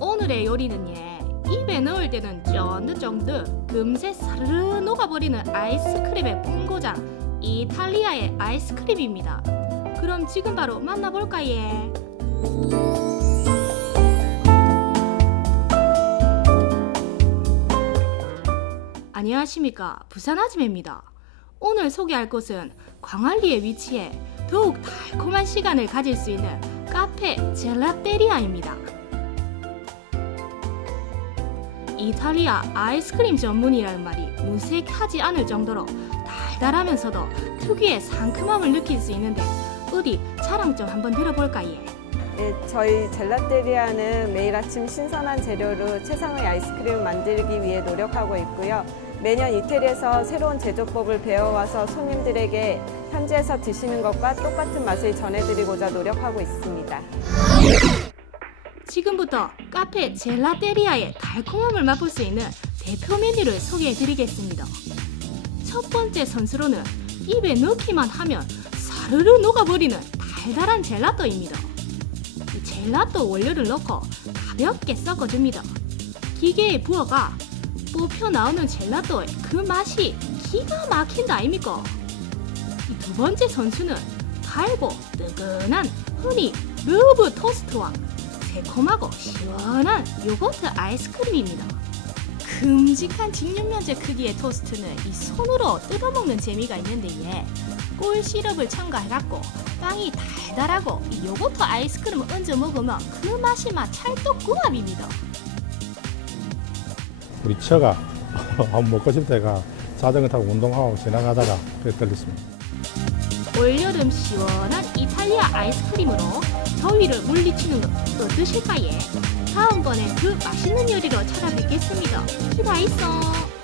오늘의 요리는 예 입에 넣을 때는 쫀득쫀득 금세 사르르 녹아버리는 아이스크림의 본고장 이탈리아의 아이스크림입니다. 그럼 지금 바로 만나볼까 예. 안녕하십니까 부산 아지매입니다. 오늘 소개할 곳은 광안리에 위치해 더욱 달콤한 시간을 가질 수 있는 카페 젤라테리아입니다. 이탈리아 아이스크림 전문이라는 말이 무색하지 않을 정도로 달달하면서도 특유의 상큼함을 느낄 수 있는데 어디 자랑 좀 한번 들어볼까 예. 네, 저희 젤라테리아는 매일 아침 신선한 재료로 최상의 아이스크림을 만들기 위해 노력하고 있고요. 매년 이태리에서 새로운 제조법을 배워와서 손님들에게 현지에서 드시는 것과 똑같은 맛을 전해드리고자 노력하고 있습니다. 지금부터 카페 젤라테리아의 달콤함을 맛볼 수 있는 대표 메뉴를 소개해 드리겠습니다. 첫 번째 선수로는 입에 넣기만 하면 사르르 녹아버리는 달달한 젤라또입니다. 이 젤라또 원료를 넣고 가볍게 섞어줍니다. 기계에 부어가 뽑혀 나오는 젤라또의 그 맛이 기가 막힌다 아닙니까? 이두 번째 선수는 달고 뜨끈한 허니 러브 토스트와 새콤하고 시원한 요거트 아이스크림입니다. 큼직한 직육면체 크기의 토스트는 이 손으로 뜯어먹는 재미가 있는데 예. 꿀 시럽을 첨가해갖고 빵이 달달하고 이 요거트 아이스크림을 얹어 먹으면 그 맛이 막 찰떡궁합입니다. 우리 처가 먹고 싶을 때가 자전거 타고 운동하고 지나가다가 그래 들렸습니다. 올여름 시원한 이탈리아 아이스크림으로 더위를 물리치는 것 어떠실까 예? 다음번에 그 맛있는 요리로 찾아뵙겠습니다. 기다 있어.